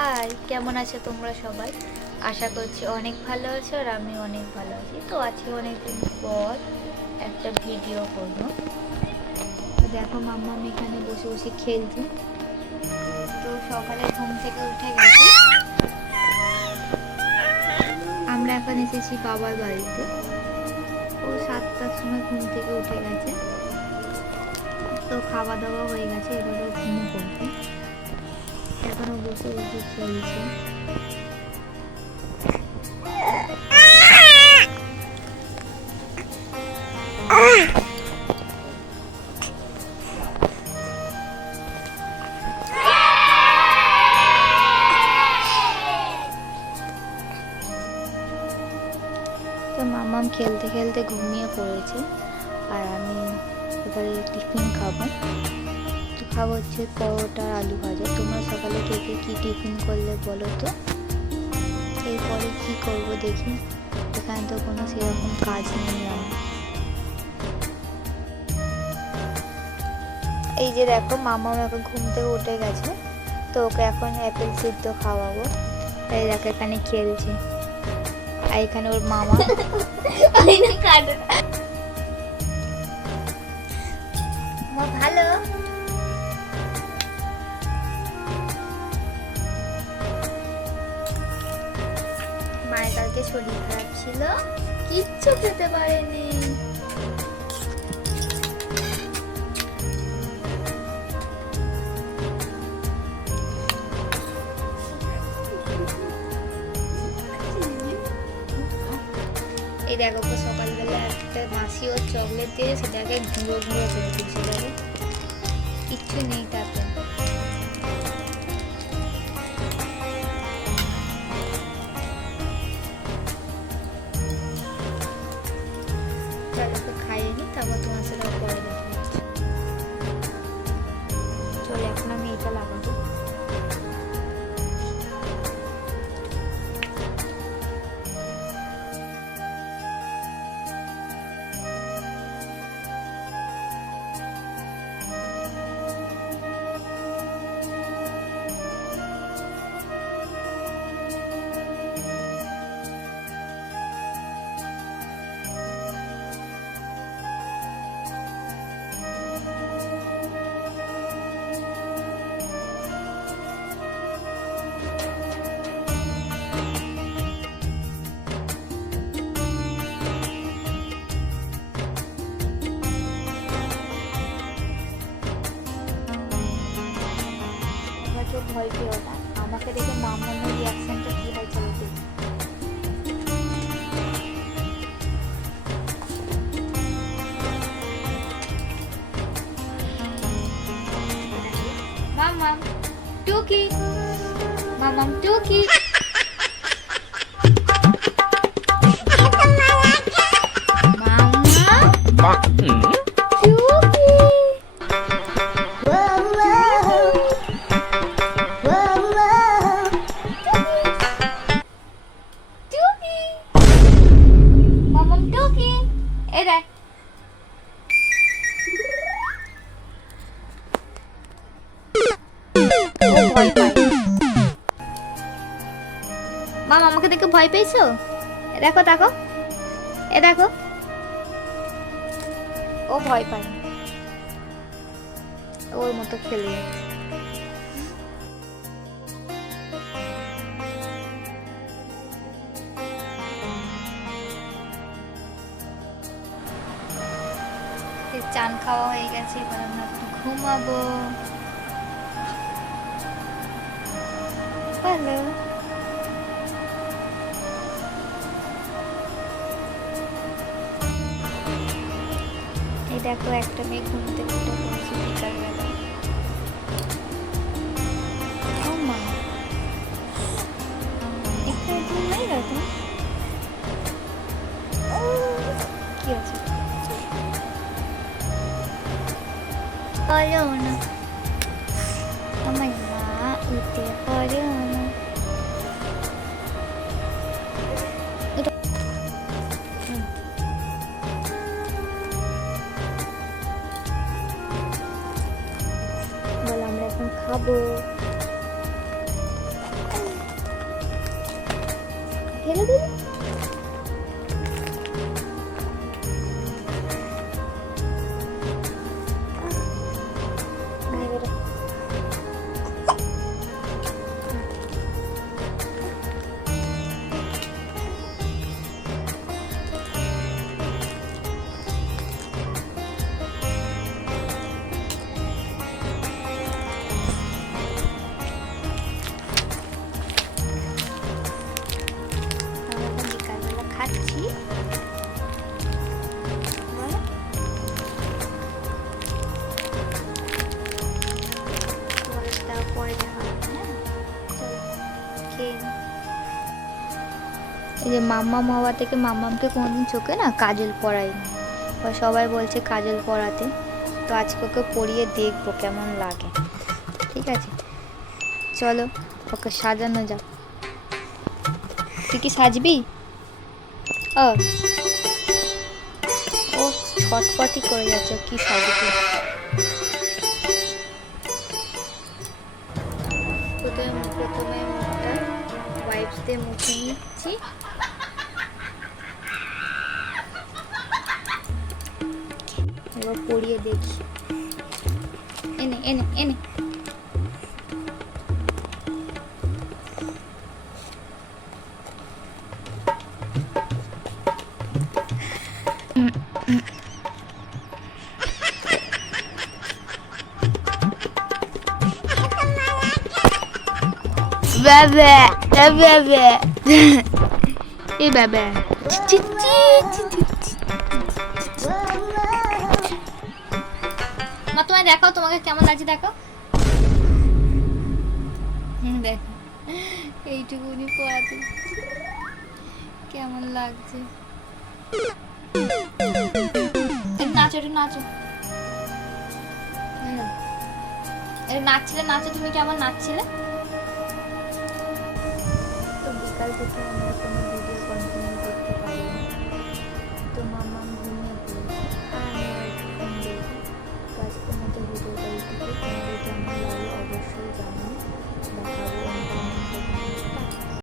High, কেমন আছো তোমরা সবাই? আশা করছি অনেক ভালো আছো আর আমি অনেক ভালো আছি। তো আজকে অনেকদিন পর একটা ভিডিও করব। তো দেখো মাম্মাম এখানে বসে বসে খেলছে। তো সকালে ঘুম থেকে উঠে গেছে। আমরা এখন এসেছি বাবার বাড়িতে। ও 7টার সময় ঘুম থেকে উঠে গেছে। তো খাওয়া দাওয়া হয়ে গেছে, এবারে ঘুমো পড়বে। এখনো বসে বসে খেলছে। তো মামাম খেলতে খেলতে ঘুমিয়ে পড়েছে আর আমি এবারে টিফিন খাবো। তো খাবো হচ্ছে পরোটা আর আলু ভাজা। তোমরা সকালে কে কে কী টিফিন করলে বলো তো। এরপরে কি করব দেখি, এখানে তো কোনো সেরকম কাজ নেই আমার। এই যে দেখো মামাম এখন ঘুম থেকে উঠে গেছে, তো ওকে এখন অ্যাপেল সিদ্ধ খাওয়াবো। তাই দেখো এখানে খেলছে আর এখানে ওর মামা ভালো। মায়ের কালকে শরীর খারাপ ছিল, কিচ্ছু খেতে পারেনি। এই দেখো তো সকালবেলা একটা মাসি ওর চকলেট দিয়ে সেটাকে গুঁড়ো গুঁড়ো করে দিয়েছে। দেখো কিচ্ছু নেই তাতে। চলো খাইয়ে নি, তারপর তোমার সাথে পরে দেখা হচ্ছে। চলো এখন আমি এটা লাগাবো। ভয় পেও না, আমাকে দেখে মামার রিয়াকশনটা কি হয় চলো দেখি। মামাম টুকি, মামাম টুকি। মামা আমাকে দেখে ভয় পেয়েছো? দেখো দেখো, এ দেখো ও ভয় পায়, ওর মতো খেলে। চান খাওয়া হয়ে গেছে, এবার আমরা একটু ঘুমাবো। ভালো। এই দেখো একটা মেয়ে ঘুম থেকে উঠে পড়েছে বিকালবেলা। ও মা, একটা ঘুম নাই রকম। কি আছে পারো না, আমার মা উঠতে পারো না। বল আমরা এখন খাবো। ফেলে দিবি? বিকালবেলা খাচ্ছি, বলো? পরে দেখা হবে, হ্যাঁ? চলো খেয়ে নি। এই যে মাম্মাম হওয়া থেকে মাম্মামকে কোনোদিন চোখে না কাজল পরাইনি, বা সবাই বলছে কাজল পরাতে, তো আজকে ওকে পরিয়ে দেখবো কেমন লাগে। ঠিক আছে, চলো ওকে সাজানো যাক। তুই কি সাজবি? ও ও ছটপটি করে যাচ্ছে, কি সাজবি? প্রথমে মুখটা ওয়াইপস দিয়ে মুছে নিচ্ছি। এবার পরিয়ে দেখি। এনে এনে এনে বাবা বাবা এ বাবা মা, তোমায় দেখাও তোমাকে কেমন লাগছে, দেখাও। দেখো এইটুকুনি পড়াতে কেমন লাগছে। নাচো, একটু নাচো, নাচছিলে, নাচো। তুমি কেমন নাচছিলে? তো বিকাল থেকে আমরা কোনো